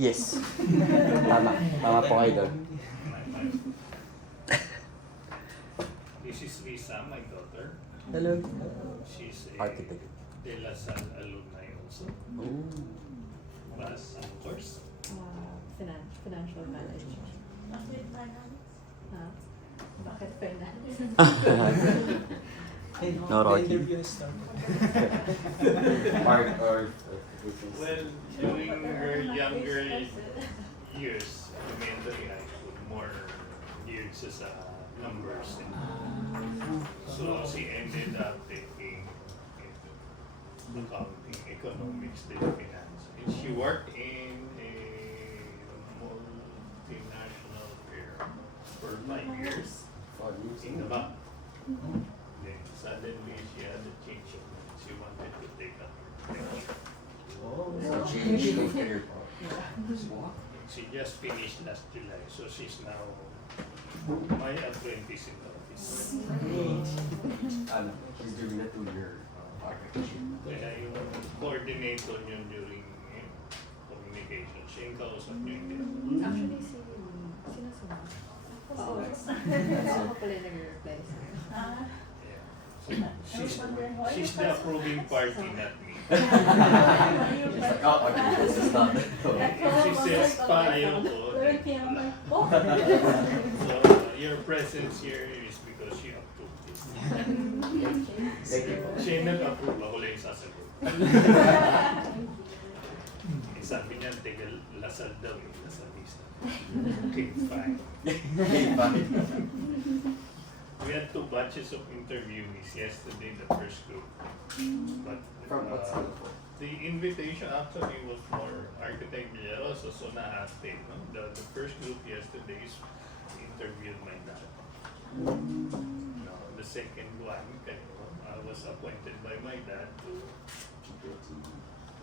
Yes. Tama. Tama po kayo doon. This is Lisa, my daughter. Hello. She's a Architect. De La Salle alumni also. Oh. Plus, of course. Financial management. Bakit finance? Ha? Bakit finance? No, Rocky. Interview is started. Art or Well, during her younger years, elementary high school, more geared siya sa numbers. So she ended up taking accounting, economics, then finance. And she worked in a multinational firm for 5 years in the bank. Then suddenly she had a change of mind. She wanted to take up her So change the career. She just finished last July, so she's now my apprentice in the office. She's doing the 2-year architecture. Kaya yung coordinator niyo during communication, siya yung kausap niyo hindi. Actually, sino suma? Oo. Ako pala yung nag-reply sa'yo. Yeah. So she's the approving party, not me. She's like, oh, okay, this is not. If she says pa, ayaw ko. So your presence here is because she approved this. Thank you. Siya yung nag-approve, ako lang yung sasagot. Sabi niya, taga Lasal daw, yung Lasalista. Okay, fine. Okay, fine. We had 2 batches of interviewees yesterday, the first group. But From what school? the invitation actually was for Architect Villarosa, so na-ate. No? The first group yesterday is interviewed my dad. No, the second one, I was appointed by my dad to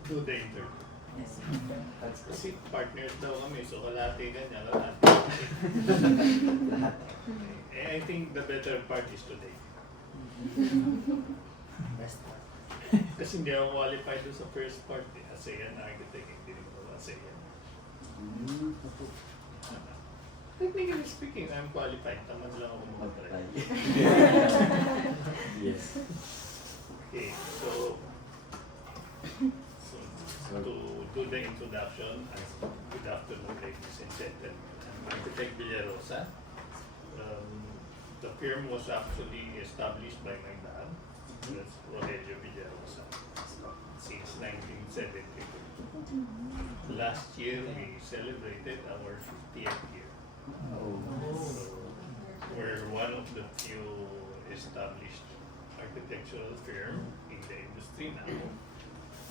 do the interview. That's good. Kasi partners daw kami, so kalate ganyan, kalate. I think the better part is today. Best part. Kasi hindi ako qualified doon sa first part eh. ASEAN architect, hindi rin ako ASEAN. Technically speaking, I'm qualified. Tamad lang ako mag-try. Yes. Okay, so to do the introduction, good afternoon ladies and gentlemen. I'm Architect Villarosa. The firm was actually established by my dad, that's Rogelio Villarosa, since 1972. Last year we celebrated our 50th year. So we're one of the few established architectural firm in the industry now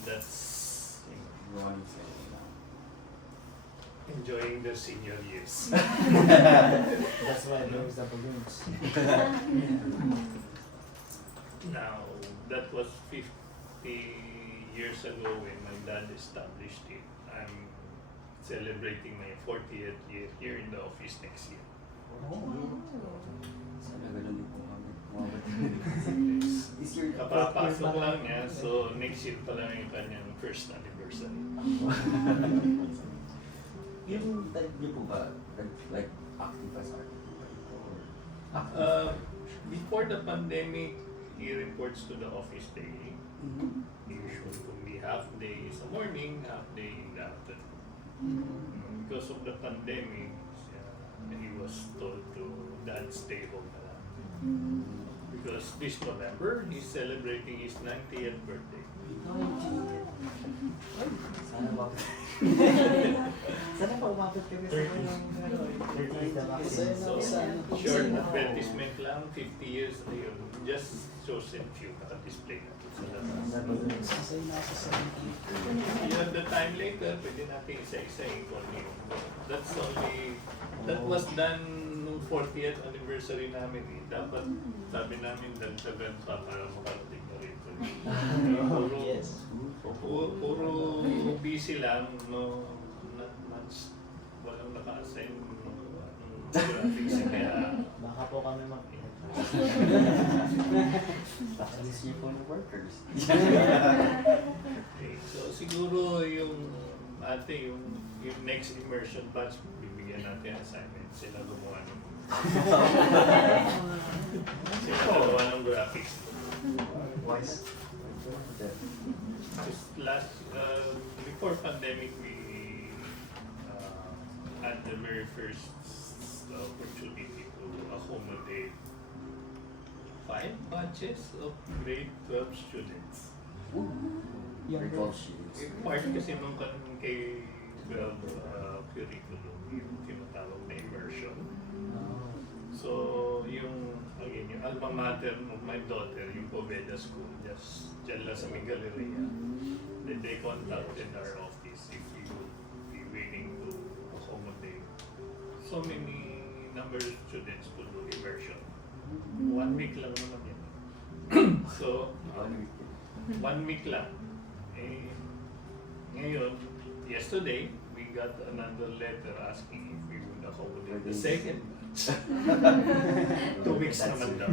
that's enjoying their senior years. That's why there's the balloons. Now, that was 50 years ago when my dad established it. I'm celebrating my 40th year here in the office next year. Sana ganun din po kami. Is your Kapapasok lang niya, so next year pa lang yung kanyang first anniversary. Yung type niyo po ba, like active as architect? Before the pandemic, he reports to the office daily. Usually could be half day sa morning, half day in the afternoon. Because of the pandemic, he was told to dad stay home na lang. Because this November, he's celebrating his 90th birthday. Sana ba? Sana pa umabot kami sa So, short advertisement lang, 50 years, ayun, just chosen few naka-display na ito sa labas. Kasi nasa 70. You have the time later, pwede natin isa-isa i-connect. That was done nung 40th anniversary namin eh. Dapat, sabi namin, dagdagan pa para makarating na rito. Yes. Puro busy lang, no, not much, walang naka-assign graphics kaya Baka po kami At yung workers. okay. So siguro yung ate, yung next immersion batch, bibigyan natin assignment. Sila gumawa ng sila gumawa ng graphics. Wise. Before pandemic, we had the very first opportunity to accommodate 5 batches of grade 12 students. Recall sheets. Part kasi nung kay 12 curriculum, yung tinatawag na immersion. So, yung alma mater of my daughter, yung Poveda School, just dyan lang sa may Galleria. Then they contacted our office if we would be willing to accommodate so many number of students to do immersion. 1 week lang naman yan. So, 1 week lang. Eh, ngayon, yesterday, we got another letter asking if we would accommodate the second batch. 2 weeks naman daw.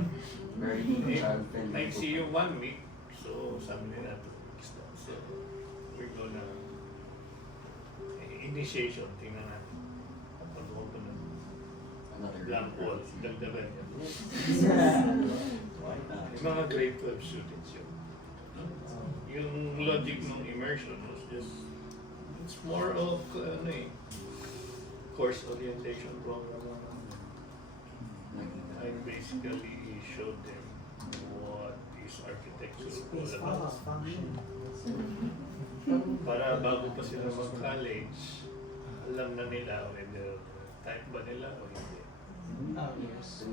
Very child-friendly. I see you 1 week, so sabi nila 2 weeks daw. So, we're gonna initiation, tingnan natin. Pag-open ng Another blank wall, dagdagan niya. Why not? Yung mga grade 12 students yun. Yung logic ng immersion was just, it's more of, course orientation program. I basically showed them what is architecture all Space about. function. Para bago pa sila mag-college, alam na nila whether type ba nila o hindi. Yes.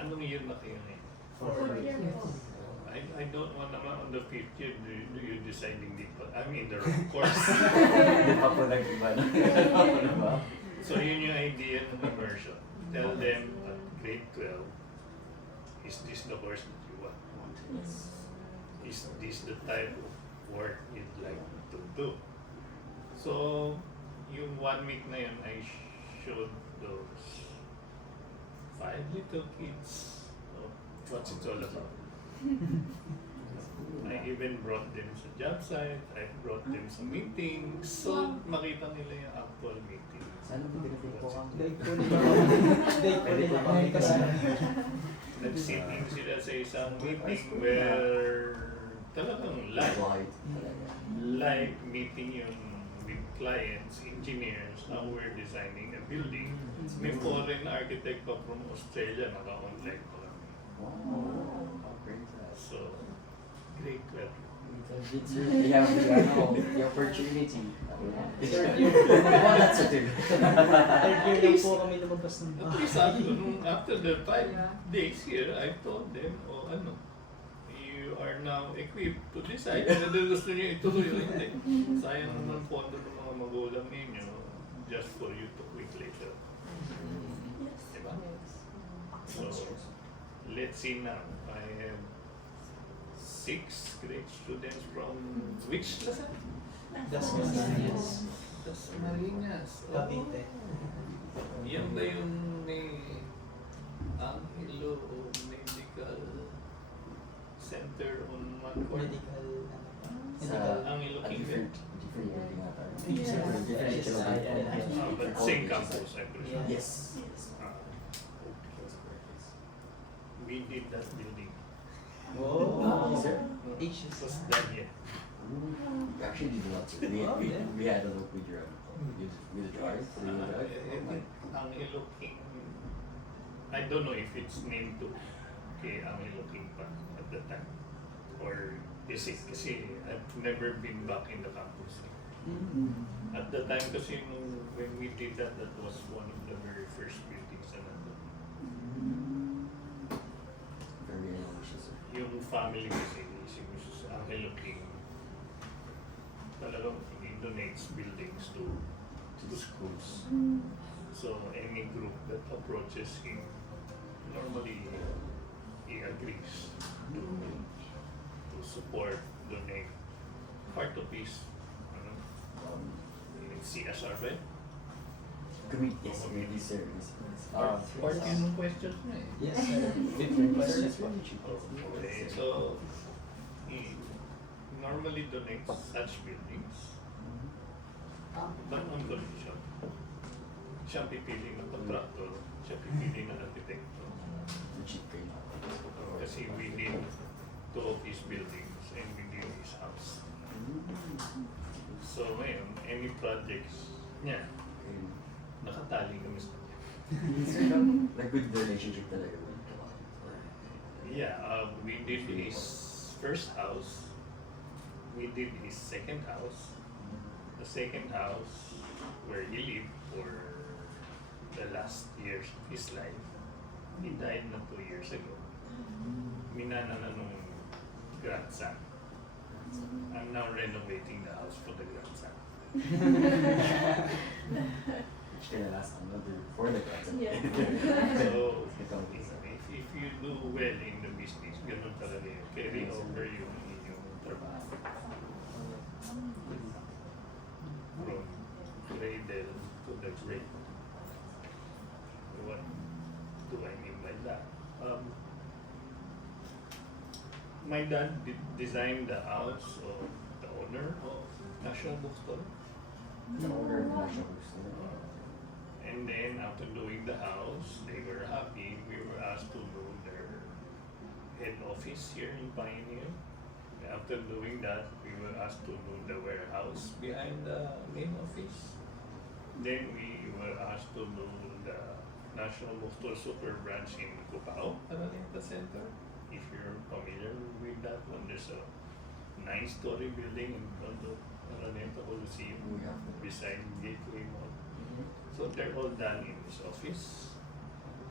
Anong year na kayo ngayon? I don't want naman on the 5th year, do you deciding the, I'm in the wrong course. Hindi pa po nag-iba na. So yun yung idea ng immersion. Tell them at grade 12, is this the course that you want? Is this the type of work you'd like to do? So, yung 1 week na yun, I showed those 5 little kids what's it all about. I even brought them sa job site, I brought them sa meetings, so makita nila yung actual meeting. Sana hindi na po kami. Dahil po nila kami kasi. Nag-sitting sila sa isang meeting where talagang live meeting yung with clients, engineers, how we're designing a building. May foreign architect pa from Australia, naka-online pa kami. Wow. How great is that? So, great 12. It's really have the opportunity. Third year. Well, that's a thing. Third year lang po kami lumabas ng At least after the 5 days here, I told them, you are now equipped to decide whether gusto niyo ituloy o hindi. Sayang naman pondo ng mga magulang ninyo just for you to quit later. Diba? So, let's see now. I have 6 grade students from which lesson? Dasmariñas. Dasmariñas. Cavite. Yan ba yung may Angelo o Medical Center on one corner? Medical. Angelo Kingdom. Different building ata. Different. But same campus, I presume. Yes. We did that building. Oh, Sir? It was done here. We actually did a lot. We had a look with your with the drawings. Angelo King. I don't know if it's named to kay Angelo King pa at the time. Or is it kasi I've never been back in the campus. At the time kasi when we did that, that was one of the very first buildings na nandun. Very ambitious. Yung family kasi si Mrs. Angelo King talagang he donates buildings to schools. So any group that approaches him, normally he agrees to support, donate part of his CSR, right? Yes, maybe sir. Part yun ng questions na eh. Yes, sir. Different questions. Okay, so he normally donates such buildings But on condition. Siya pipili ng contractor, siya pipili ng arkitekto. The cheap grade. Kasi we did 2 office buildings and we did his house. So ngayon, any projects niya, nakatali kami sa kanya. Like good relationship talaga with the client. Yeah, we did his first house. We did his second house. The second house where he lived for the last years of his life. He died na 2 years ago. Minana na nung grandson. I'm now renovating the house for the grandson. Which can last another for the client. Yeah. So, if you do well in the business, ganun talaga yun. Carry over yung inyong trabaho. From cradle to the grave. What do I mean by that? My dad designed the house of the owner of National Bookstore. The owner of the National Bookstore. And then after doing the house, they were happy. We were asked to do their head office here in Pioneer. After doing that, we were asked to do the warehouse behind the main office. Then we were asked to do the National Bookstore Super Branch in Cubao, Araneta Center. If you're familiar with that one, there's a 9-story building in front of Araneta Coliseum beside Gateway Mall. So they're all done in this office.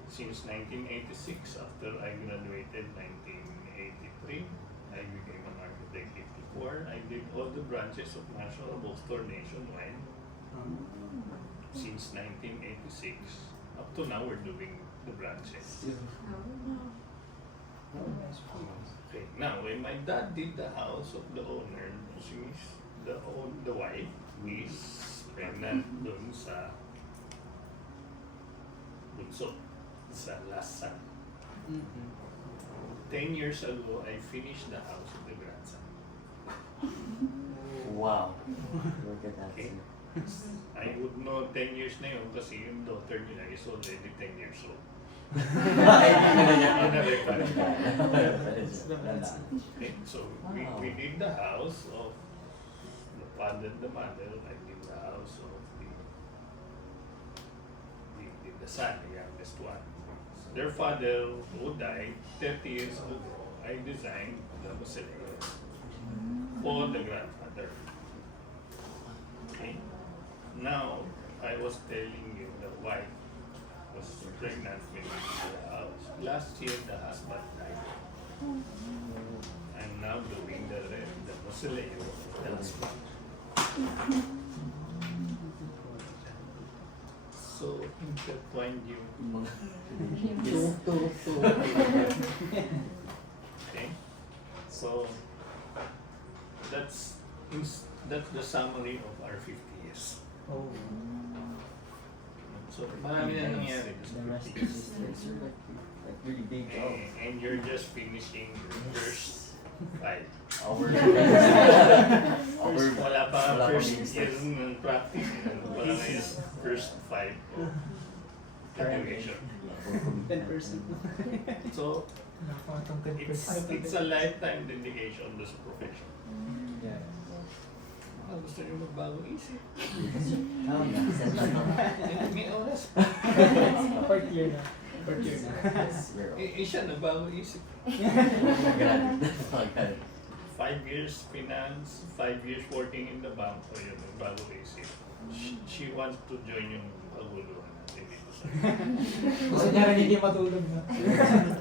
Since 1986, after I graduated 1983, I became an architect. 84, I did all the branches of National Bookstore nationwide. Since 1986, up to now we're doing the branches. Okay, now when my dad did the house of the owner, the wife is pregnant dun sa bunso, sa last son. 10 years ago, I finished the house of the grandson. Wow. Look at that. Okay. I would know 10 years na yun kasi yung daughter nila is already 10 years old. Okay, so we did the house of the father and the mother. I did the house of the son, the youngest one. Their father who died 30 years ago, I designed the mausoleum for the grandfather. Okay. Now I was telling you the wife was pregnant with the house. Last year the husband died. I'm now doing the mausoleum of the husband. So intertwined yung okay. So that's the summary of our 50 years. Oh. So marami na nangyari sa 50 years. Like really big job. And you're just finishing your first 5. Wala pa first year ng practice. Wala na yung first 5 of graduation. 10%. So it's a lifetime dedication to this profession. Yeah. Gusto nyo magbagong isip. May oras. Part year na. Siya nagbagong isip. 5 years finance, 5 years working in the bank, o yun, bago isip. She wants to join yung paguluhan natin dito sa Gusto niya rin hindi matulog na.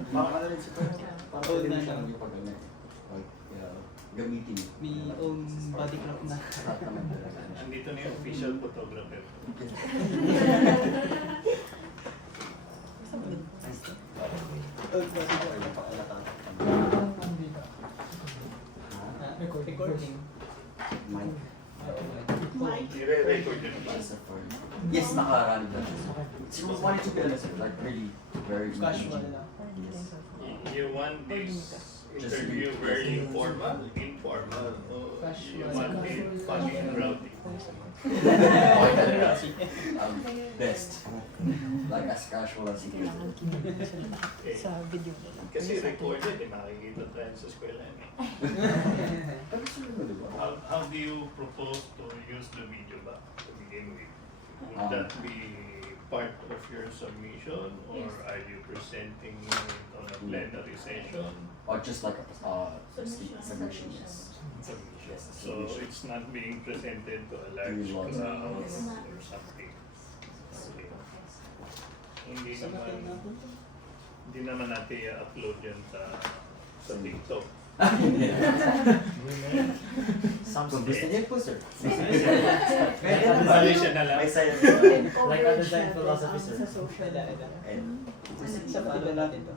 Baka na rin siya. Parang na siya yung pag-gamit. Gamitin. May own body clock na. Andito na yung official photographer. Old body clock. Recording. I-record yun. Yes, nakaraan na. She was wanting to be honest, like really very Casual na. You want this interview very informal, or you want it funny and rowdy? Okay talaga. Best. Like as casual as you Kailangan can. kinilig sila sa video nila. Kasi recorded, makikita tayo sa eskwela. Pero sure mo, di ba? How do you propose to use the video ba to begin with? Would that be part of your submission, or are you presenting it on a plenary session? Or just like a submission, yes. Submission. Yes, So submission. it's not being presented to a large Yes. crowd Yes. or something. Okay. Hindi Sa natin naman, natin. hindi naman natin i-upload yan sa TikTok. Kung gusto niyo po, sir. Pwede na ba? Bali siya na lang. May side. Like other than philosophy, sir. Sa social. And Sa matip natin to.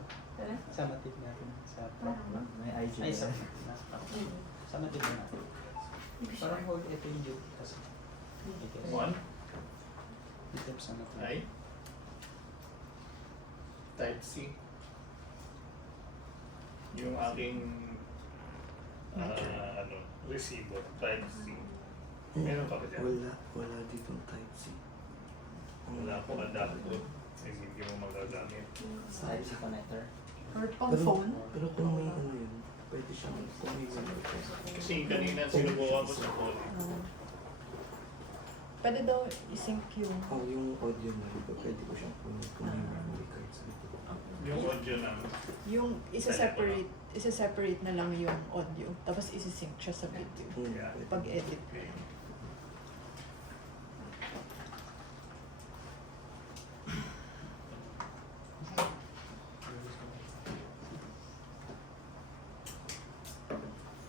Sa matip natin. Sa May IG. ay, sa matip natin. Parang hold ito yung duty kasi. One, Dito sa matip. ay, type C. Yung aking resibo, type C. Meron pa ba dyan? Wala ditong type C. Wala akong adapter. Hindi mo magagamit. Sa IC connector. Or pang phone. Pero kung may ano yun, pwede siyang kung may wala ko. Kasi kanina sinubukan ko sa phone. Pwede daw i-sync yung Oh, yung audio na rin, pwede ko siyang kunin kung may memory card sa ito. Yung audio na. yung isa-separate na lang yung audio tapos isi-sync siya sa video Yeah. Pwede. pag-edit. Okay.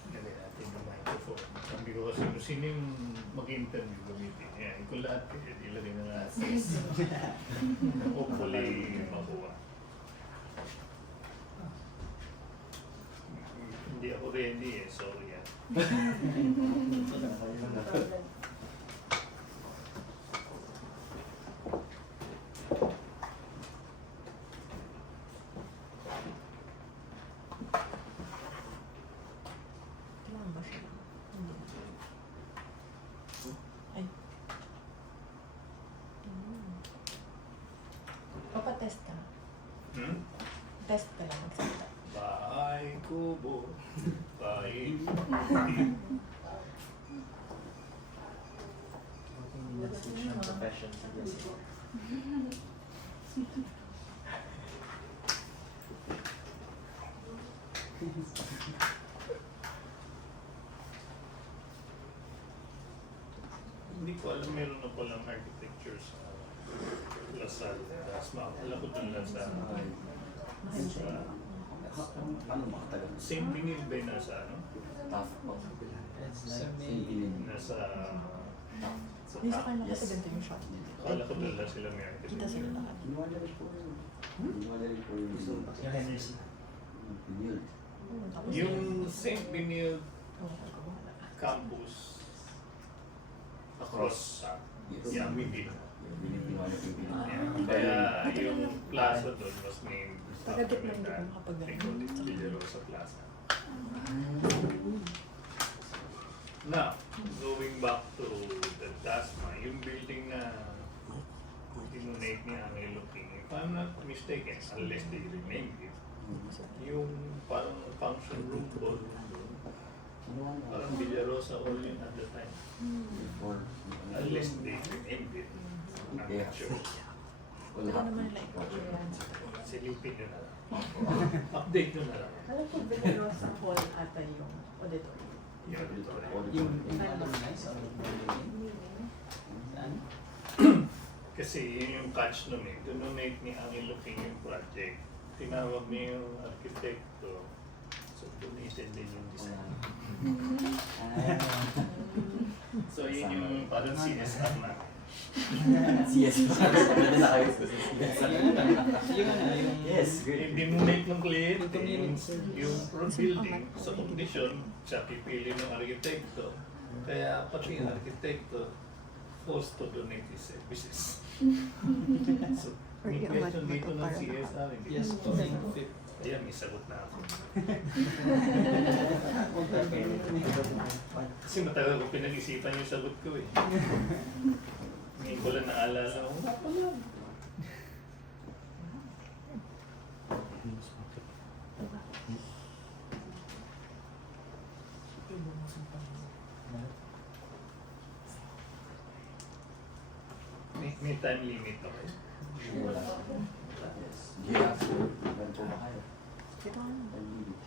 Gawin natin yung microphone. Sabi ko kasi kung sino yung mag-interview gamitin niya. Kung lahat ilagay na natin. Hopefully makuha. Hindi ako ready eh, sorry ah. Kailangan ba siya? Hindi. Ay. Papatest ka. Test ka lang magsalita. Bahay kubo, bahay Switch ng profession sa Brazil. Hindi ko alam, meron na palang architecture sa Lasal. Alam ko dun lang sa ano makatagal? St. Benil ba yung nasa ano? Tough. It's Sa like piling. Nasa Yung sa kanila Yes. kasi ganito yung shot. Akala ko dun lang sila may Kita architecture. sila lahat. Ginawa niya rin po yun. Ginawa niya rin po yun. yung Henderson. Yun. Tapos Yung St. Benil Oo, ako bahala. campus across sa Yes. Yamidi. Ginawa niya po yun. Kaya yung plaza doon was named Pagkagit after lang that. din kapag They called it Villarosa Plaza. Mm-hmm. Now, going back to the Dasma, yung building na dinonate ni Angelo King, if I'm not mistaken, unless they renamed it, yung parang function room po, parang Villarosa all yun at the time. Before. Unless they renamed it. I'm Yeah. not sure. Wala. Wala naman like Silipin nyo na lang. Update nyo na lang. alam ko Villarosa Hall ata yung auditorium. Yung auditorium. Yung alumni sa building. Saan? Kasi yun yung catch nun eh. Donate ni Angelo King yung project. Tinawag niya yung arkitekto. So donated din yung design. So yun yung parang CSR na. Yes. Pwede na kayo sa Yung Yes, great. Dinonate ng kliyente yung building sa condition siya pipili ng arkitekto. Kaya pati yung arkitekto forced to donate his services. So, may question dito ng CSR. Hindi yes, ko okay. Ayan, may sagot na ako. Kasi matagal ko pinag-isipan yung sagot ko eh. May time limit ako. Wala. Yes. Do you have to? Meron po ba kayo? Dito ka na. Time limit.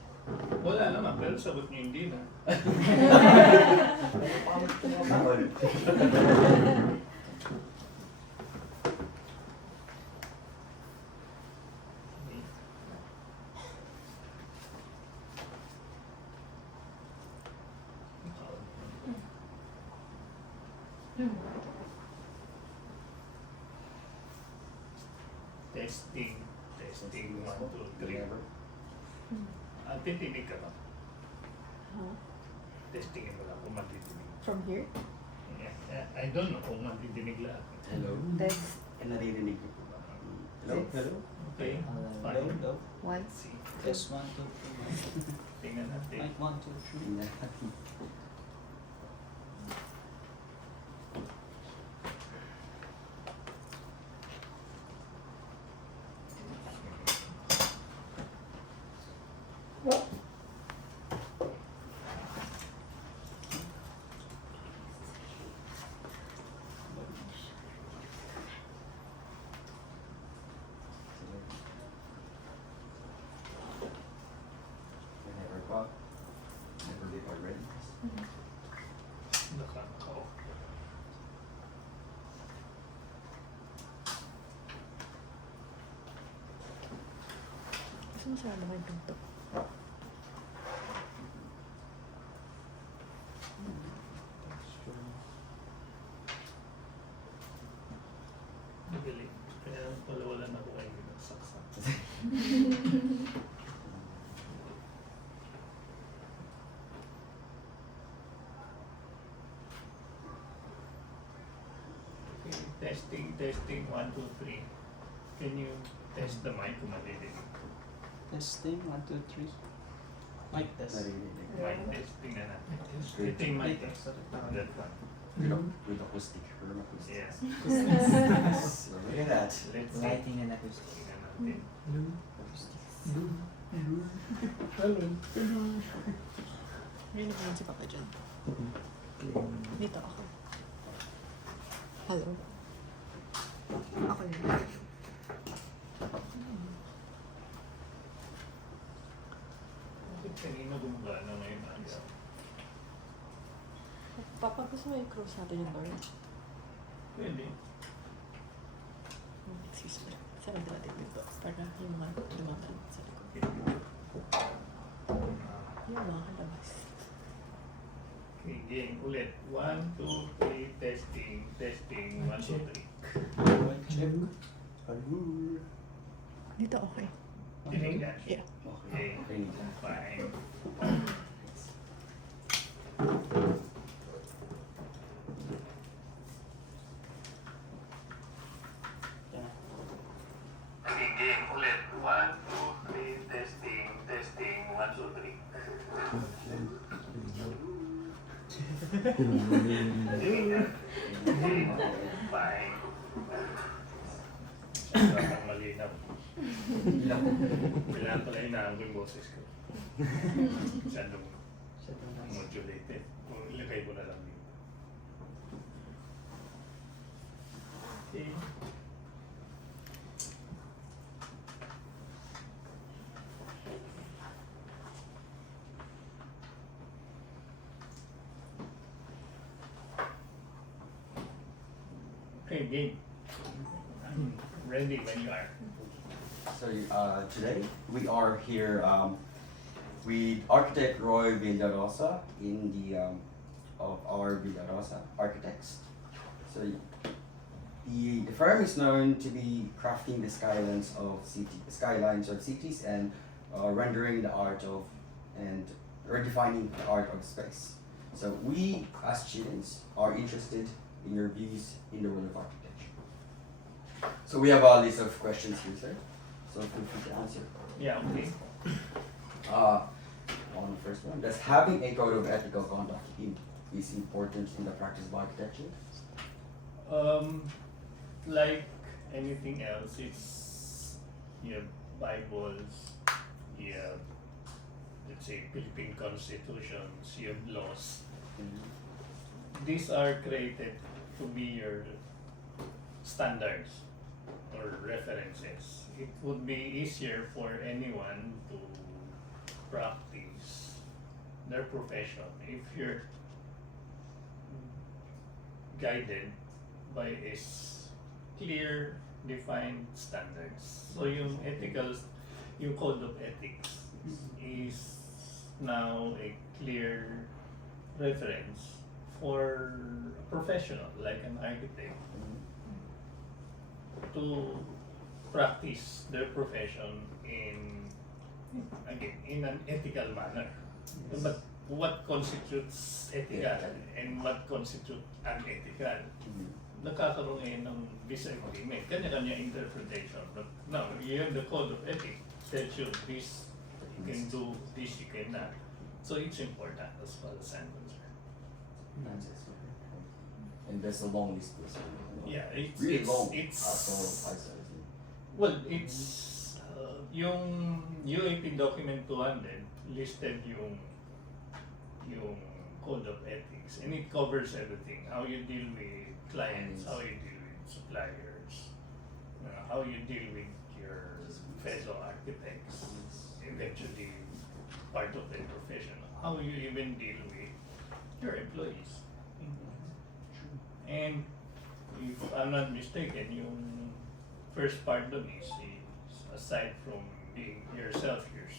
Wala naman, pero sagot niyo hindi na. Bawal. Testing. 1, 2, 3. Whatever. Titinig ka ba? Huh? Testingin mo lang kung matitinig. From here? Yeah. I don't know kung matitinig lahat. Hello. Test. Naririnig niyo po ba? Hello? Hello? Okay, Hello? fine. Hello? One. See. Test 1, 2, 3. Tingnan natin. Mic 1, 2, 3. Tingnan. Whenever po. Never be already. Nakaka-off. Gusto mo sarado ko yung pinto? Magaling. Kaya wala-wala na ako kayo ng saksak. Okay, testing, 1, 2, 3. Can you test the mic kung madidinig? Testing 1, 2, 3. Mic test. Naririnig. Mic testing na natin. Great. Testing mic Mic test. test. That one. With acoustic. Room acoustic. Yes. So look at that. Let's see. Lighting and acoustic. Tingnan natin. Rinig naman si Papa dyan. Dito ako. Hello. Ako yun. Bakit kanina gumagana ngayon ayaw? Papa, gusto mo i-close natin yung door? Pwede. Excuse me. Sarado natin dito. Para yung mga dumaman sa likod. Yung mga kalabas. Okay, game ulit. 1, 2, 3, testing, 1, 2, 3. Mic check. Hello. Dito okay. Dinig na. Yeah. Okay, Okay. fine. Yan. Okay, game ulit. 1, 2, 3, testing, 1, 2, 3. Dinig na. Fine. Sobrang malinaw. Ilang. Kailangan pala inaango yung boses ko. Masyadong Set na lang. modulated. Kung ilagay ko na lang dito. Okay. Okay, game. I'm ready when you are. So today we are here with architect Roy Villarosa in the of our Villarosa architects. So the firm is known to be crafting the skylines of cities and rendering the art of and redefining the art of space. So we as students are interested in your views in the world of architecture. So we have a list of questions here, sir. So feel free to answer. Yeah, okay. On the first one, does having a code of ethical conduct is important in the practice of architecture? Like anything else, it's you have Bibles, you have, let's say, Philippine constitutions, you have laws. These are created to be your standards or references, it would be easier for anyone to practice their profession if you're guided by clear, defined standards. So yung yung code of ethics is now a clear reference for a professional like an architect to practice their profession in an ethical manner. Yes. But what constitutes ethical and what constitutes unethical? Nakakaroon ngayon ng disagreement, kanya-kanya interpretation. But now, you have the code of ethics tells you this you can do, this you cannot. So it's important as far as I'm concerned. And there's a long list. Yeah, Really long. it's So, I said, well, it's yung UAP document 200 listed yung code of ethics, and it covers everything: how you deal with clients, how you deal with suppliers, how you deal with your fellow architects, eventually part of their profession, how you even deal with your employees. And if I'm not mistaken, yung first part dun is aside from being yourself, your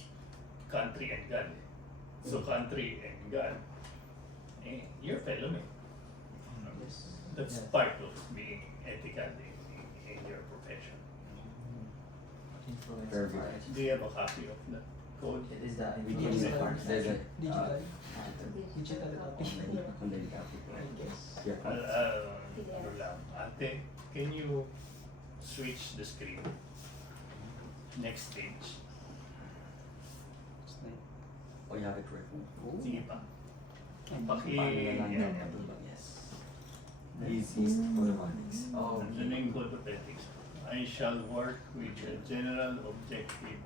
country and God. So country and God, your fellow man. Yes. That's Yeah. part of being ethical in your profession. Influence Very of good. art. Do you have a copy of the code? It is the We influence did of art. there's a Digital. Digital copy. online copy. I guess. Yeah. Ano lang, ate, can you switch the screen? Next page. Oh, you have it right. Sige pa. Paano na lang Yeah. yan? Yes. He's automatics. Oh, Nandun na yung code of ethics. I shall work with a general objective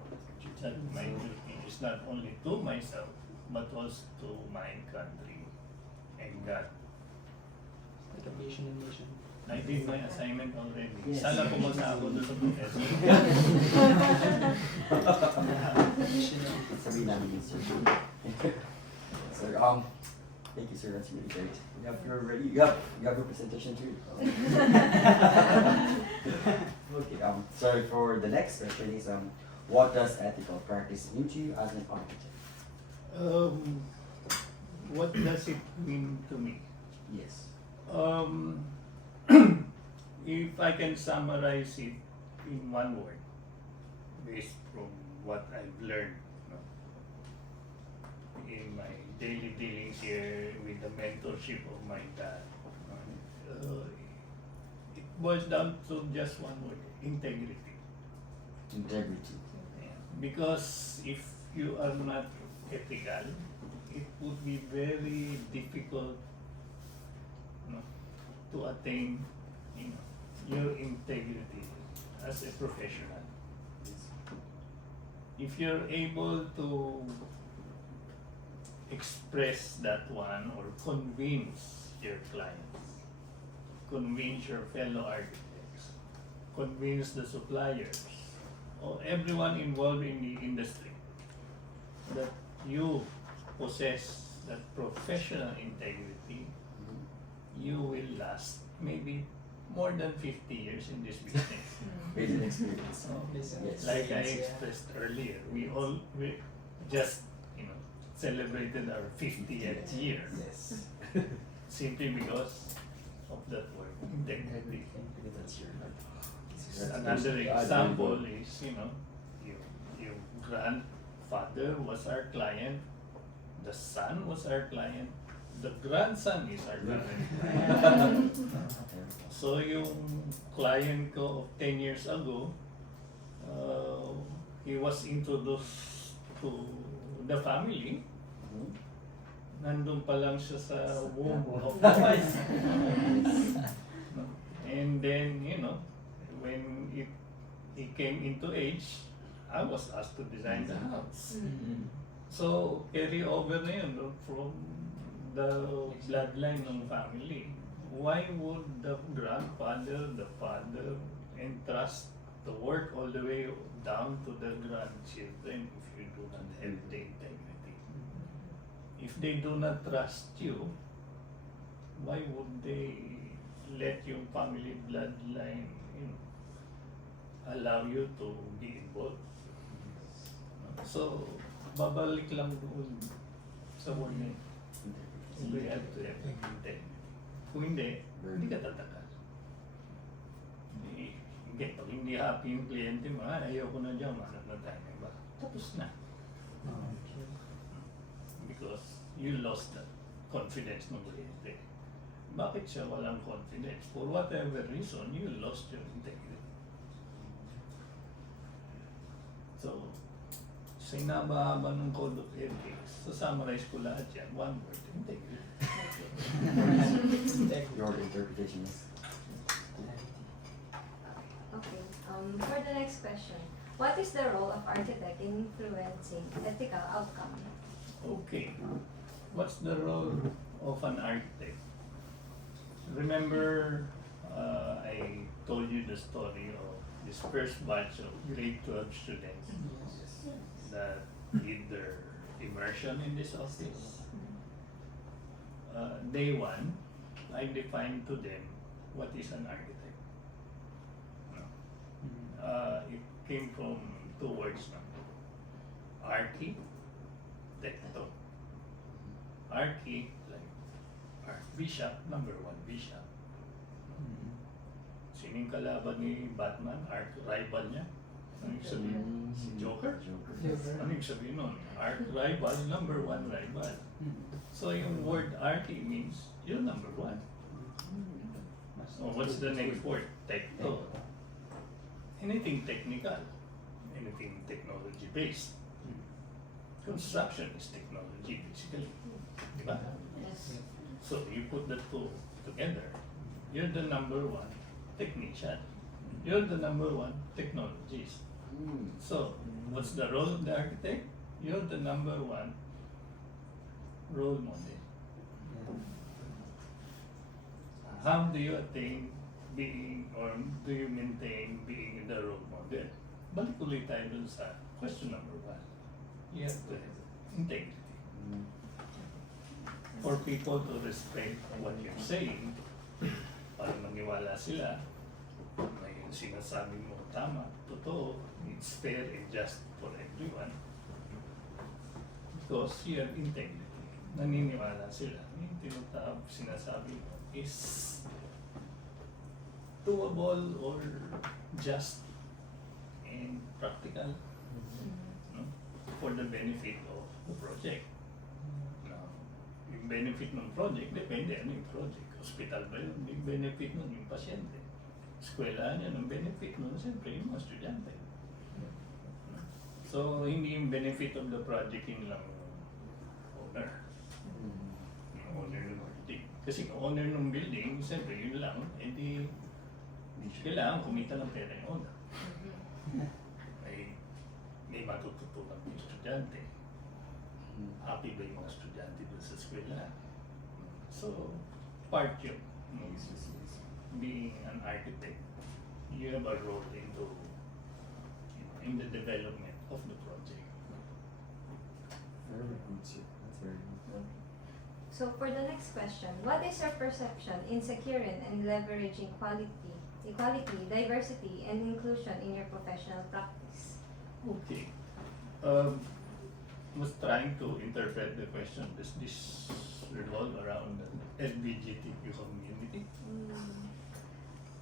that my duty is not only to myself, but also to my country and God. Like a vision and mission. I did my assignment already. Yes. Sana pumunta ako doon sa professor. Sabihin namin yun, sir. So, thank you, sir. That's really great. You're ready. You have your presentation too. Okay. So for the next question is what does ethical practice mean to you as an architect? What does it mean to me? Yes. If I can summarize it in one word, based from what I've learned, in my daily dealings here with the mentorship of my dad, it boils down to just one word: integrity. Integrity. Because if you are not ethical, it would be very difficult to attain your integrity as a professional. If you're able to express that one or convince your clients, convince your fellow architects, convince the suppliers, or everyone involved in the industry that you possess that professional integrity, you will last maybe more than 50 years in this business. Based on experience. So, Yes. like I Yeah. expressed earlier, we just celebrated our 50th year Yes. simply because of that word, integrity. That's your. Another example is, your grandfather was our client, the son was our client, the grandson is our client. So yung client ko of 10 years ago, he was introduced to the family. Nandun pa lang siya sa womb of the wife. And then, when he came into age, I was asked to design the house. So, carry over na yun from the bloodline ng family. why would the grandfather, the father, entrust the work all the way down to the grandchildren if you do not have the integrity? If they do not trust you, why would they let your family bloodline, allow you to be involved? So, babalik lang doon sa word na yun. We have to have integrity. Kung hindi ka tatagal. Pag hindi happy yung kliyente mo, ayoko na dyan, manap na tayo ng iba. Tapos na. Because you lost the confidence ng kliyente. Bakit siya walang confidence? For whatever reason, you lost your integrity. So, sa inaba-haba ng Code of Ethics, summarize ko lahat yan, one word, integrity. Your interpretation is. Okay. For the next question, what is the role of architect in influencing ethical outcome? Okay. What's the role of an architect? Remember, I told you the story of this first batch of grade 12 students that did their immersion in this office. Day one, I defined to them what is an architect. It came from two words now. Architecto. Archi, like Archbishop, number one bishop. Sino yung kalaban ni Batman? Arch-rival niya? Ano yung sabihin? Si Joker? Ano yung sabihin nun? Arch-rival, number one rival. So yung word archi means you're number one. So what's the next word? Tecto. Anything technical. Anything technology based. Construction is technology basically. Diba? Yes. So you put the two together, you're the number one technician. You're the number one technologist. So what's the role of the architect? You're the number one role model. How do you attain being or do you maintain being the role model? Balik ulit tayo dun sa question number one. You have to have integrity. For people to respect what you're saying, para maniwala sila na yung sinasabi mo tama, totoo, it's fair and just for everyone. Because you have integrity. Naniniwala sila. Yung sinasabi mo is doable or just and practical, no? For the benefit of the project. Now, yung benefit ng project, depende ano yung project. Hospital ba yun? Yung benefit nun yung pasyente. Eskwela niya, ng benefit nun, siyempre yung mga estudyante. So, hindi yung benefit of the project yung lang owner. Yung owner ng building. Kasi yung owner ng building, siyempre yun lang, edi kailangan kumita ng pera yung owner. May matututunan yung estudyante. Happy ba yung mga estudyante doon sa eskwela? So, part yun. Being an architect, you have a role into in the development of the project. Very good, sir. That's very good. So for the next question, what is your perception in securing and leveraging equality, diversity, and inclusion in your professional practice? Okay. Was trying to interpret the question. Does this revolve around the LGBTQ community?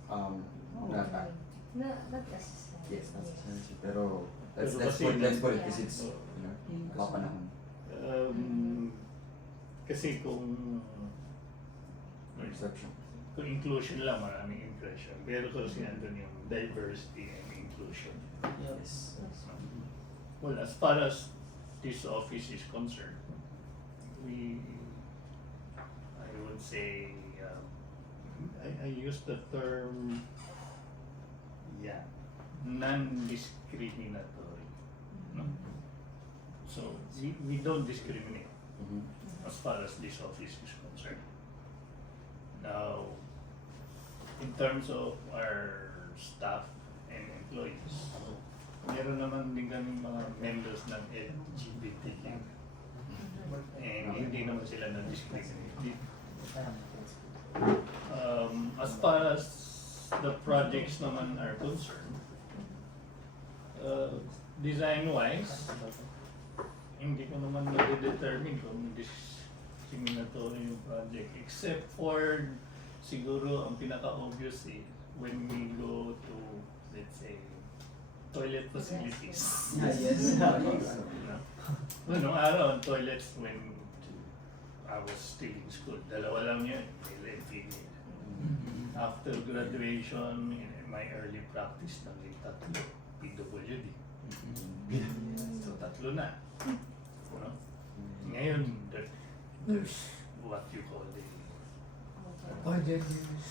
Not that. No, not necessarily. Yes, not necessarily. Pero Pero let's kasi- put it Yeah. because it's, you know, kapanahon. Kasi kung Perception. kung inclusion lang, maraming impression. Pero kasi andun yung diversity and inclusion. Yes. Well, as far as this office is concerned, I would say, I use the term, non-discriminatory. No? So, we don't discriminate as far as this office is concerned. Now, in terms of our staff and employees, meron naman din kaming mga members ng LGBTQ. And hindi naman sila na-discriminate. As far as the projects naman are concerned, design-wise, hindi ko naman nade-determine kung discriminatory yung project. Except for, siguro, ang pinaka-obvious is when we go to, let's say, toilet facilities. Yes. No, nung araw, toilets when I was still in school, dalawa lang yun, male and female. After graduation, in my early practice, naging tatlo, PWD. So, tatlo na. No? Ngayon, there's what you call the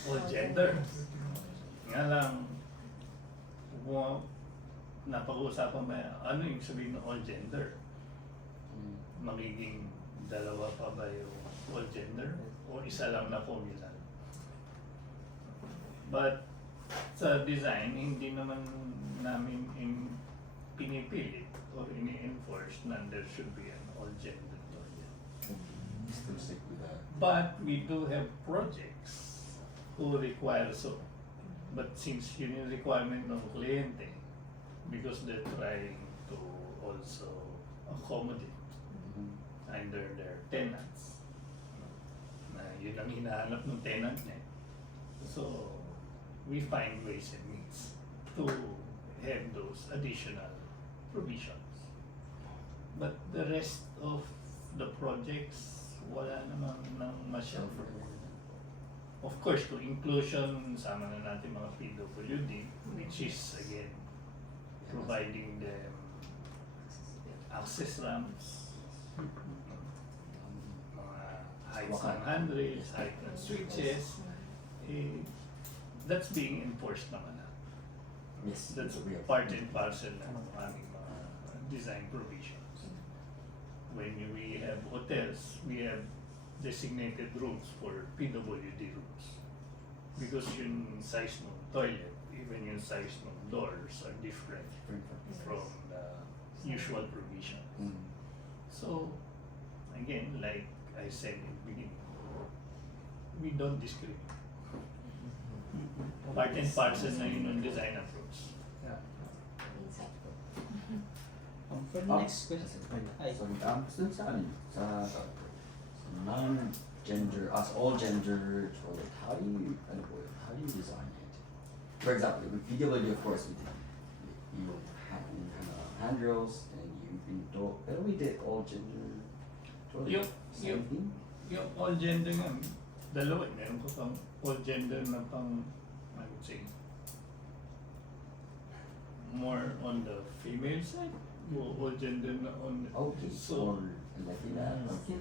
all gender. Nga lang, kung napag-uusapan ba, ano yung sabihin ng all gender? Magiging dalawa pa ba yung all gender? O isa lang na formula? But sa design, hindi naman namin pinipilit or ini-enforce na there should be an all gender toilet. Still stick with that. But we do have projects who require so. But since yun yung requirement ng kliyente, because they're trying to also accommodate either their tenants, na yun ang hinahanap ng tenant niya. So, we find ways and means to have those additional provisions. But the rest of the projects, wala namang nang masyal. Of course, kung inclusion, sama na natin mga PWD, which is again, providing them access ramps, mga heights ng handrails, height ng switches, that's being enforced naman na. Yes. That's we have- part and parcel ng aming mga design provisions. When we have hotels, we have designated rooms for PWD rooms. Because yung size ng toilet, even yung size ng doors are different from the usual provisions. So, again, like I said in the beginning, we don't discriminate. Part and parcel na yun ng design approach. For the next question. Ay. Sorry, dun sa ano, sa non-gender, as all gender toilet, how do you design it? For example, with PWD, of course, you have handrails and you window, pero we did all gender toilet. Same thing? Yung all gender nga, dalawa, meron ko pang all gender na pang, I would say, more on the female side, o all gender na on, Okay, so, or like that. Okay.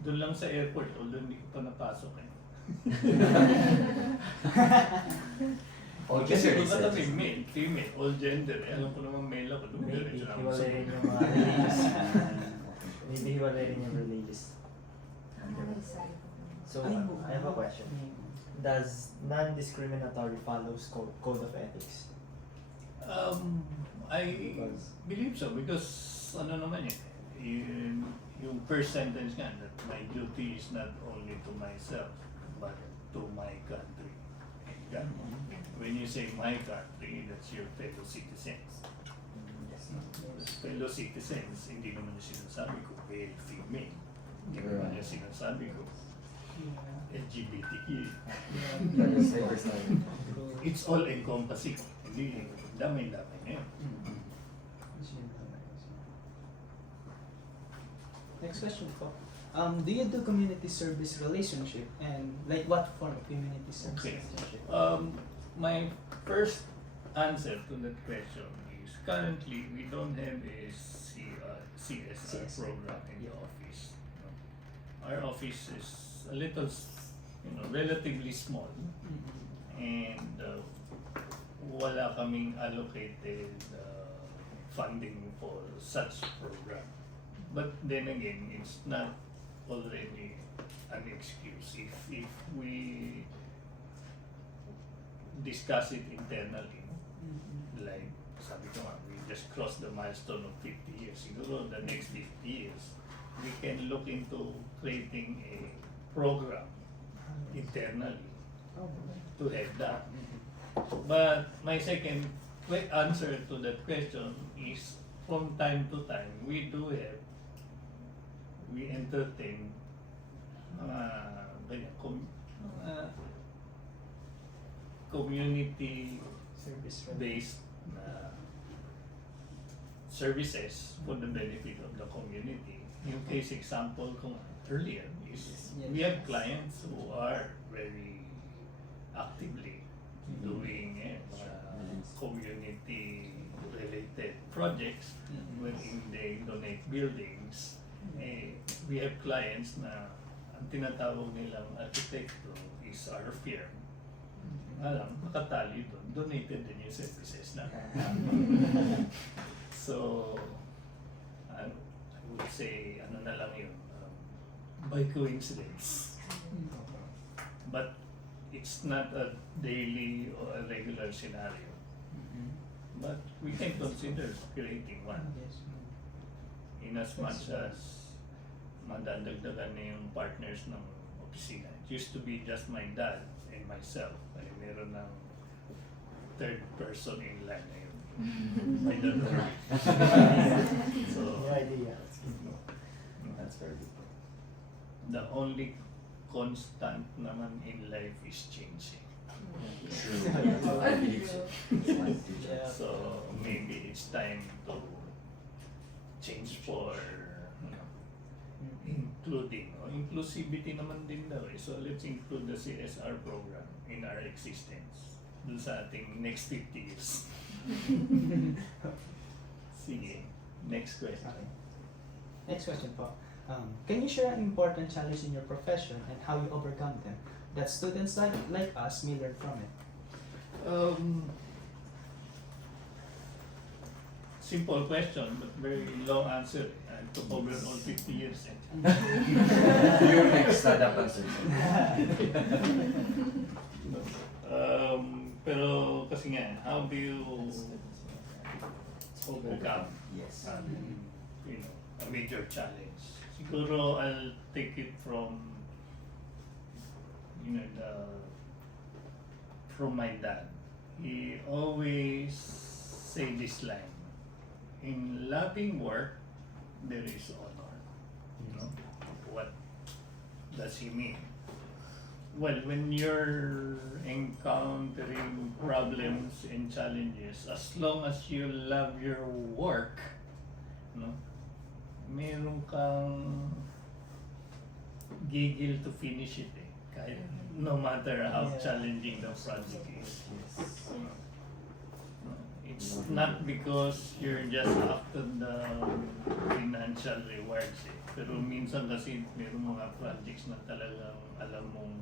doon lang sa airport, although hindi ko pa napasok eh. All Kasi gender kung is sabi male, female, all gender, eh, alam ko naman male ako, dumidiretso na ako sa Hiwalay rin yung mga religious. Maybe hiwalay rin yung religious. So, I have a question. Does non-discriminatory follows code of ethics? I Because- believe so because ano naman yun, yung first sentence nga that my duty is not only to myself but to my country. Yeah. When you say my country, that's your fellow citizens. Fellow citizens, hindi naman yung sinasabi ko male, female. Hindi naman yung sinasabi ko LGBTQ. It's all encompassing. Hindi, damay-damay ngayon. Next question po. Do you do community service relationship and like what form of community service Okay. relationship? My first answer to that question is currently we don't have a CSR program in the office. Our office is a little, relatively small, and wala kaming allocated funding for such program. But then again, it's not already an excuse if we discuss it internally. Like, sabi ko nga, we just crossed the milestone of 50 years. Siguro the next 50 years, we can look into creating a program internally to head that. But my second quick answer to that question is from time to time, we entertain mga community Service based services for the benefit of the community. Yung case example ko earlier is we have clients who are very actively doing community related projects wherein they donate buildings. We have clients na ang tinatawag nilang arkitekto is our firm. Alam, makatali doon, donated din yung services na. So, I would say, ano na lang yun, by coincidence. But it's not a daily or a regular scenario. But we can consider creating one. In as much as madadagdagan na yung partners ng opisina. It used to be just my dad and myself. Ay meron ng third person in line na yun. I don't know. So, New idea. That's very good. the only constant naman in life is changing. True. I believe so. It's my future. Yeah. So maybe it's time to change for including, inclusivity naman din daw eh. So let's include the CSR program in our existence dun sa ating next 50 years. Sige, next question. Okay. Next question po. Can you share an important challenge in your profession and how you overcome them that students like us may learn from it? Simple question, but very long answer. I took over all 50 years. You make stand-up answers. Pero kasi nga, how do you overcome Yes. a major challenge? Siguro I'll take it from from my dad. He always say this line: in loving work, there is honor. What does he mean? Well, when you're encountering problems and challenges, as long as you love your work, meron kang gigil to finish it eh. Kahit no matter how challenging the project is. It's not because you're just after the financial rewards eh. Pero minsan kasi meron mga projects na talagang alam mong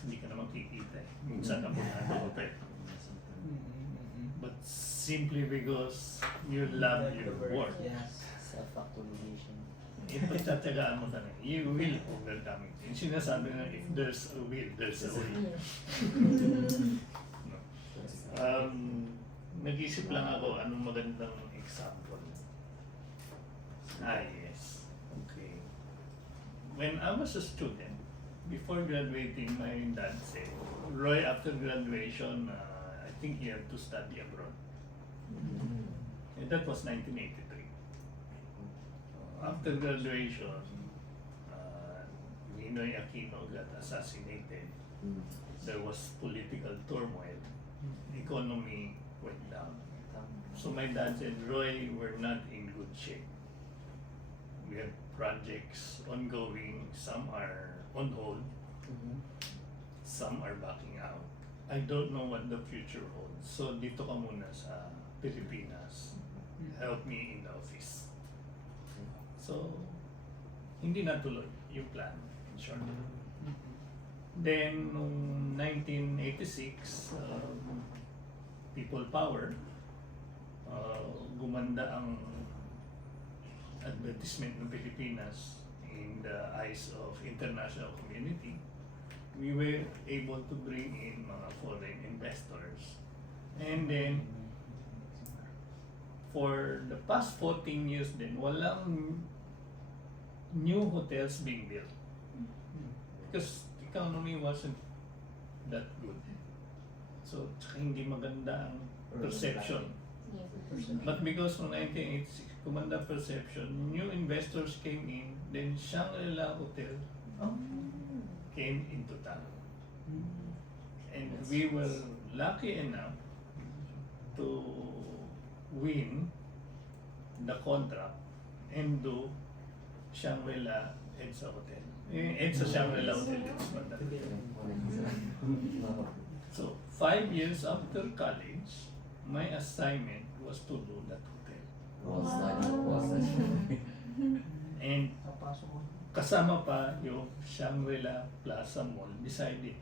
hindi ka na makikita eh. Minsan abonado ka pa eh. But simply because you love your work. Yes. Self-actualization. Ipagtsatsagaan mo talaga. You will overcome it. Yung sinasabi na if there's a will, there's a way. Nag-isip lang ako anong magandang example. Yes. Okay. When I was a student, before graduating, my dad said, Roy, after graduation, I think you have to study abroad. And that was 1983. After graduation, Ninoy Aquino got assassinated. There was political turmoil. Economy went down. So my dad said, Roy, we're not in good shape. We have projects ongoing, some are on hold, some are backing out. I don't know what the future holds. So dito ka muna sa Pilipinas. Help me in the office. So, hindi natuloy yung plan, in short. Then, noong 1986, People Power, gumanda ang advertisement ng Pilipinas in the eyes of international community. We were able to bring in mga foreign investors. And then, for the past 14 years din, walang new hotels being built. Because the economy wasn't that good. So, tsaka hindi maganda ang perception. But because of 1986, kumanda perception, new investors came in, then Shangri-La Hotel came into town. And we were lucky enough to win the contract and do Shangri-La EDSA Hotel. EDSA Shangri-La Hotel, it's not that. So, 5 years after college, my assignment was to do that hotel. Wall study. And Napasok ko. kasama pa yung Shangri-La Plaza Mall beside it.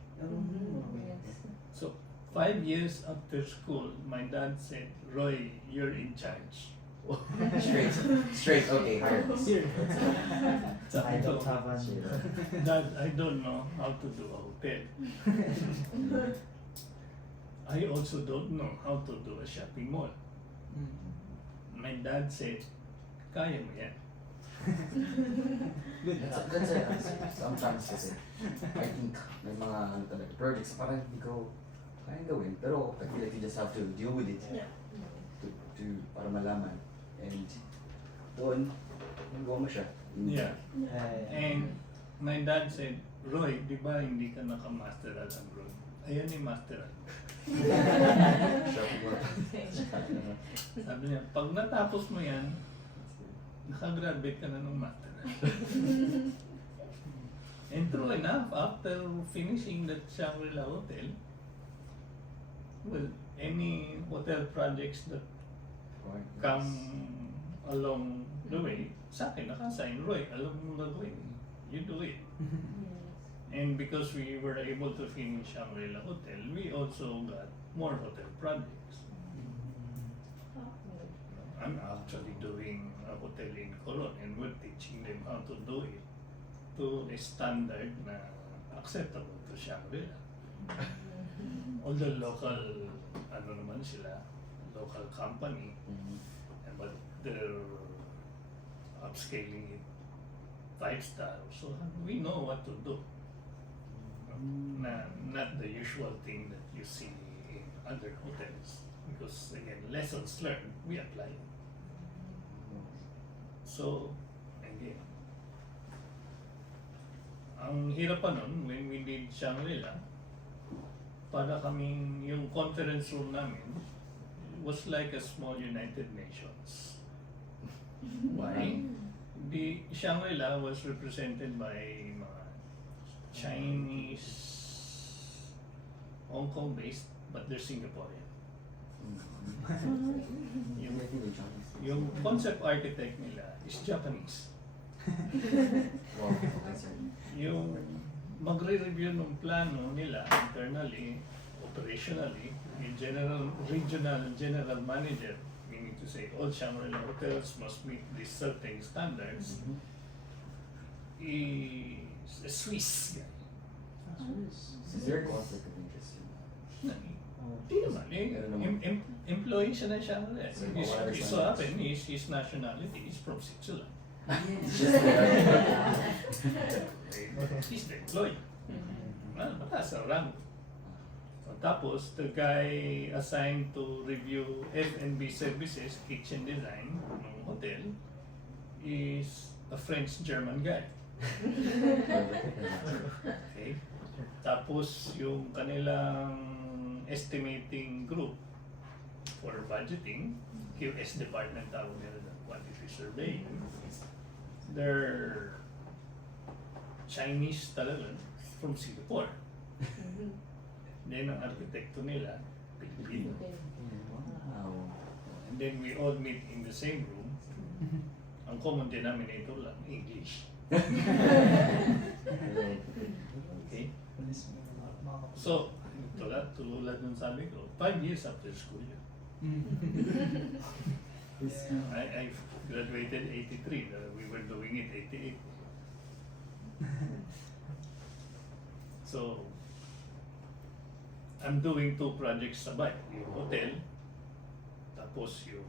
So, 5 years after school, my dad said, Roy, you're in charge. Straight, okay, hard. Serious. I Sabi don't ko, have an Dad, I don't know how to do a hotel. I also don't know how to do a shopping mall. My dad said, kaya mo yan. Good. Sometimes kasi, I think may mga ano talaga, projects parang hindi ko kaya gawin. Pero I feel like you just have to deal with it to para malaman. And doon, nagawa mo siya. Yeah. And my dad said, Roy, di ba hindi ka naka-masteral abroad? Ayan yung masteral. Shopping mall. Sabi niya, pag natapos mo yan, nakagraduate ka na ng masteral. And true enough, after finishing that Shangri-La Hotel, well, any hotel projects that come along the way, sa akin naka-assign, Roy, alam mo gagawin, you do it. And because we were able to finish Shangri-La Hotel, we also got more hotel projects. I'm actually doing a hotel in Coron and we're teaching them how to do it to a standard na acceptable to Shangri-La. Although local, ano naman sila, local company, but they're upscaling it 5-star, so we know what to do. Not the usual thing that you see in other hotels, because again, lessons learned, we apply it. So, again, ang hirap pa nun, when we did Shangri-La, para kaming, yung conference room namin, was like a small United Nations. Why? The Shangri-La was represented by mga Chinese, Hong Kong based, but they're Singaporean. Yung concept architect nila is Japanese. Wow, okay, sir. Yung magre-review ng plano nila internally, operationally, yung regional general manager, meaning to say all Shangri-La hotels must meet these certain standards, is a Swiss guy. Is there a conflict of interest? Hindi naman, employee siya ng Shangri-La. His so happen, his nationality is from Switzerland. He's the employee. Mataas ang rank. Tapos, the guy assigned to review F&B services, kitchen design ng hotel, is a French-German guy. Okay. Tapos, yung kanilang estimating group for budgeting, QS department tawag nila ng quantity surveying, they're Chinese talaga from Singapore. Then ang arkitekto nila, Pilipino. Wow. And then we all meet in the same room. Ang common denominator lang, English. Okay? So, tulad nung sabi ko, 5 years after school yun. I graduated 83, we were doing it 88. So, I'm doing 2 projects sabay. Yung hotel, tapos yung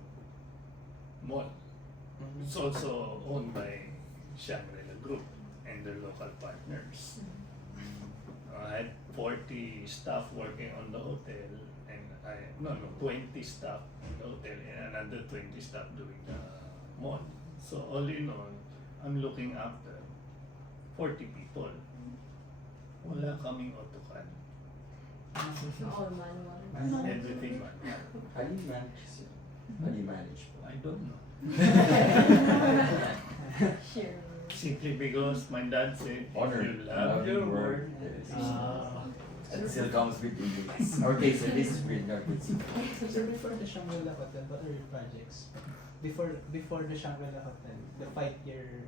mall. It's also owned by Shangri-La Group and their local partners. I had 40 staff working on the hotel, and 20 staff in the hotel, and another 20 staff doing the mall. So all in all, I'm looking after 40 people. Wala kaming AutoCAD. All manual. Everything manual. How do you manage it? How do you manage? I don't know. Sure. Simply because my dad said, Honor. if you love your work, It still comes with limits. Okay, so this is really not good. So before the Shangri-La Hotel, what are your projects? Before the Shangri-La Hotel, the 5-year,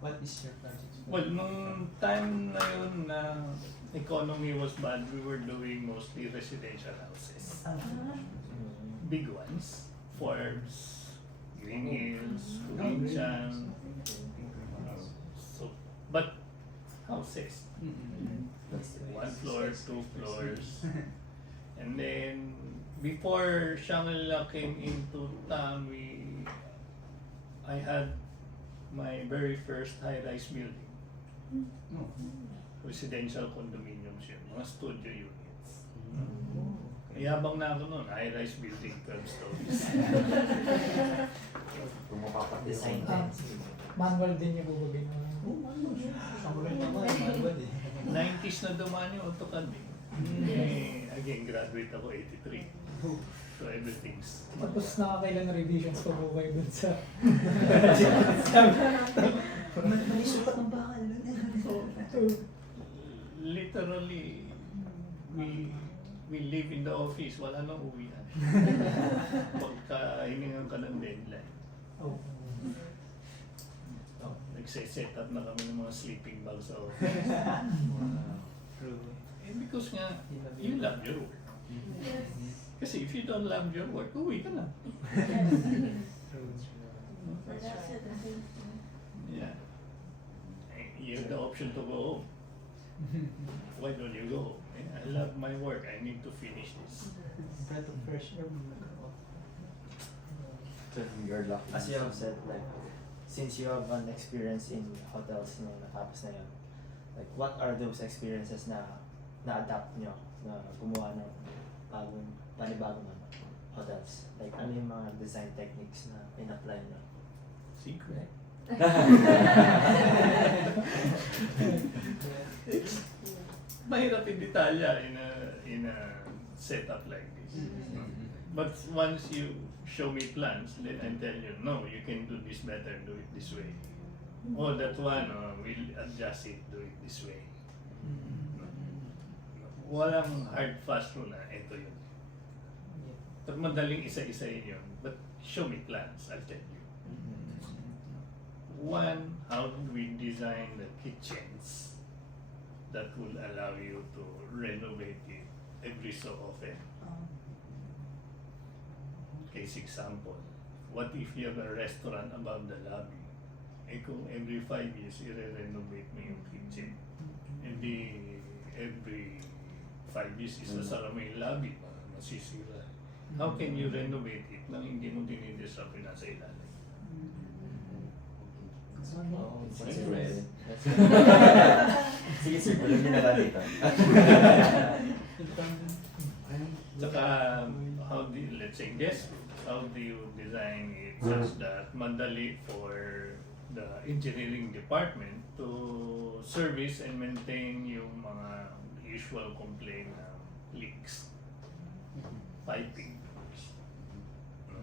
what is your projects? well, nung time na yun na economy was bad, we were doing mostly residential houses. Big ones, Forbes, Green Hills, Provincial. So, but houses, That's the 1 floor, 2 floors. And then, before Shangri-La came into town, I had my very first high-rise building. Residential condominiums yun, mga studio units. Yabang na ako nun, high-rise building, 12 stories. Kung mapapat Design Ah. din. Manual din yung bubugin mo. Shangri-La naman, manual eh. 90s na dumaan yung AutoCAD eh. Again, graduate ako 83. So everything's Tapos nakakailan revisions pa po kayo dun sa... Mali sukat ng bakal. So, literally, we live in the office, wala nang uwian. Pagka hiningan ka ng deadline. Oh. Nagse-set up na kami ng mga sleeping bags sa office. True. Because nga, you love your work. Kasi if you don't love your work, uwi ka na. True. Yeah. You have the option to go home. Why don't you go home? I love my work. I need to finish this. Breath of fresh air. So you're lucky. As you have said, like, since you have an experience in hotels nung natapos na yun, like, what are those experiences na na-adapt nyo, na gumawa ng panibagong hotels? Like, ano yung mga design techniques na in-apply nyo? Secret. Mahirap in detalya in a setup like this. But once you show me plans, then I tell you, no, you can do this better, do it this way. Oh, that one, we'll adjust it, do it this way. Walang hard fast rule na ito yun. Pag madaling isa-isayin yun, but show me plans, I'll tell you. One, how do we design the kitchens that will allow you to renovate it every so often? Case example, what if you have a restaurant above the lobby? Eh kung every 5 years, i-renovate mo yung kitchen. Hindi every 5 years, isasara mo yung lobby para masisira. How can you renovate it nang hindi mo dinidisrupt yung nasa ilalim? Secret. Sige sir, alam niyo na lang dito. Saka, let's say guest room, how do you design it such that madali for the engineering department to service and maintain yung mga usual complaint na leaks, piping. No?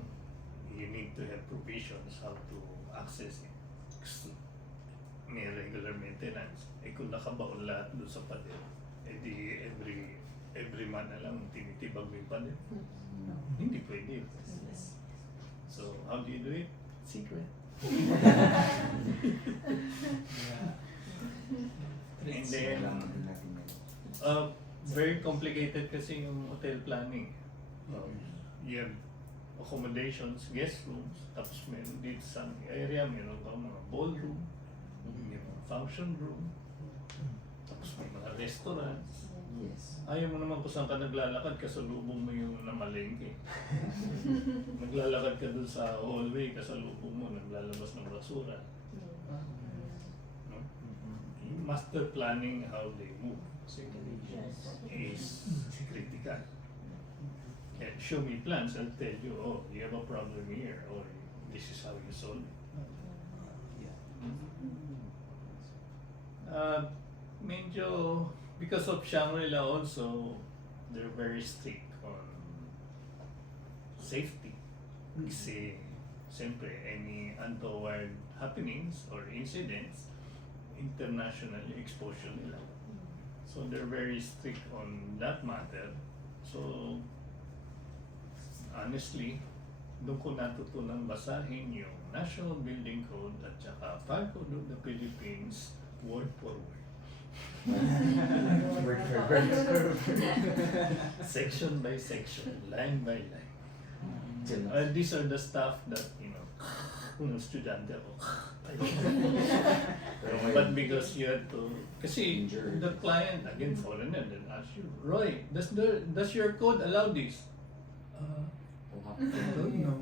You need to have provisions how to access it. May regular maintenance. Eh kung nakabaon lahat doon sa pader, eh di every month na lang tinitibag mo yung pader. Hindi pwede. So, how do you do it? Secret. And then, very complicated kasi yung hotel planning. You have accommodations, guest rooms, tapos meron dito sa area, meron ka mga ballroom, yung function room, Tapos may mga restaurants. Yes. Ayaw mo naman kung saan ka naglalakad, kasalubong mo yung namalengke. Naglalakad ka dun sa hallway, kasalubong mo, naglalabas ng basura. No? Yung master planning how they move is critical. And show me plans, I'll tell you, oh, you have a problem here, or this is how you solve it. Medyo, because of Shangri-La also, they're very strict on safety. Kasi, siyempre, any untoward happenings or incidents, internationally exposure nila. So they're very strict on that matter. So, honestly, doon ko natutunan basahin yung National Building Code at saka Fire Code of the Philippines word for word. Word for word. Section by section, line by line. Chill. These are the stuff that, you know, kung estudyante ako. Pero But because you had to, kasi Injured. the client, again, foreigner, then ask you, Roy, does your code allow this? I don't know.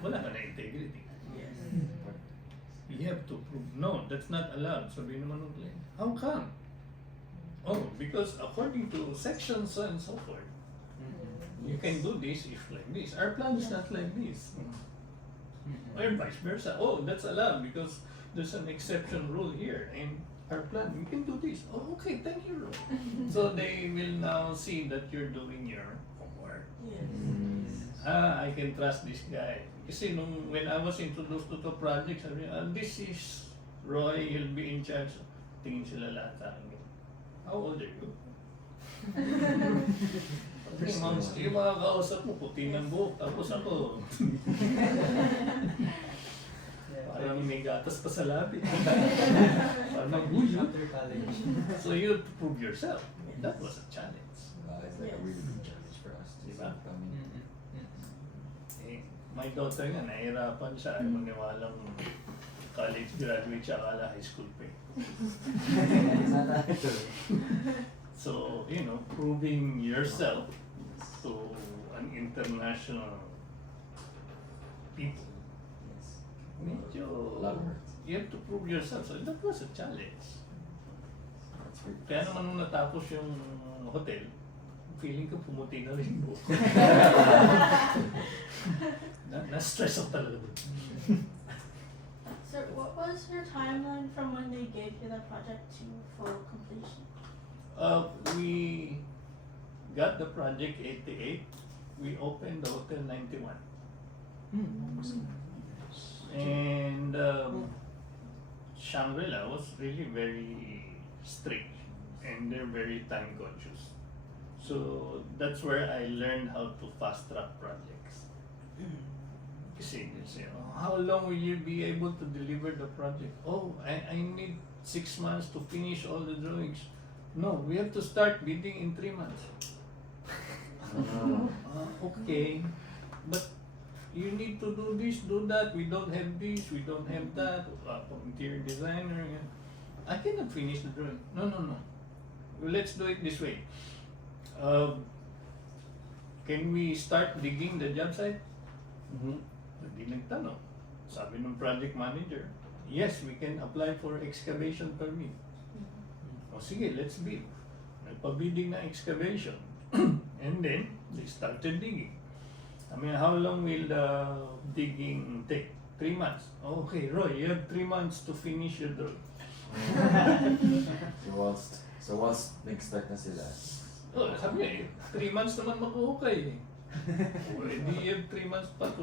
Wala ka na integrity. You have to prove, no, that's not allowed. Sabihin naman ng client, how come? Oh, because according to section so and so forth, you can do this if like this. Our plan is not like this. Or vice versa. Oh, that's allowed because there's an exception rule here. And our plan, we can do this. Oh, okay, thank you, Roy. So they will now see that you're doing your homework. I can trust this guy. Kasi when I was introduced to the project, sabi niya, this is Roy, he'll be in charge. Tingin sila lahat sa akin. How old are you? 3 months. Yung mga kausap mo, puti ng buhok. Tapos ako, parang may gatas pa sa labi. Parang guyo. After college. So you have to prove yourself. That was a challenge. It's like a really big challenge for us to Diba? come in. Eh, my daughter nga, nahihirapan siya. Ay maniwalang college graduate siya, akala high school pa eh. So, you know, proving yourself to an international people, Yes. medyo, A lot of work. you have to prove yourself. So that was a challenge. That's really Kaya naman nung natapos yung hotel, feeling ko pumuti na rin yung buhok. Na-stress ako talaga doon. So what was your timeline from when they gave you that project to full completion? We got the project 88. We opened the hotel 91. And Shangri-La was really very strict and they're very time conscious. So that's where I learned how to fast track projects. Kasi they say, oh, how long will you be able to deliver the project? Oh, I need 6 months to finish all the drawings. No, we have to start bidding in 3 months. Okay, but you need to do this, do that. We don't have this, we don't have that. Interior designer. I cannot finish the drawing. No. Let's do it this way. Can we start digging the job site? Hindi nagtanong. Sabi ng project manager, yes, we can apply for excavation permit. O sige, let's bid. Nagpa-bidding na excavation. And then, they started digging. I mean, how long will the digging take? 3 months. Okay, Roy, you have 3 months to finish your drawing. So once nag-expect na sila, Oh, sabi niya, 3 months naman makuhukay. O, edi you have 3 months pa to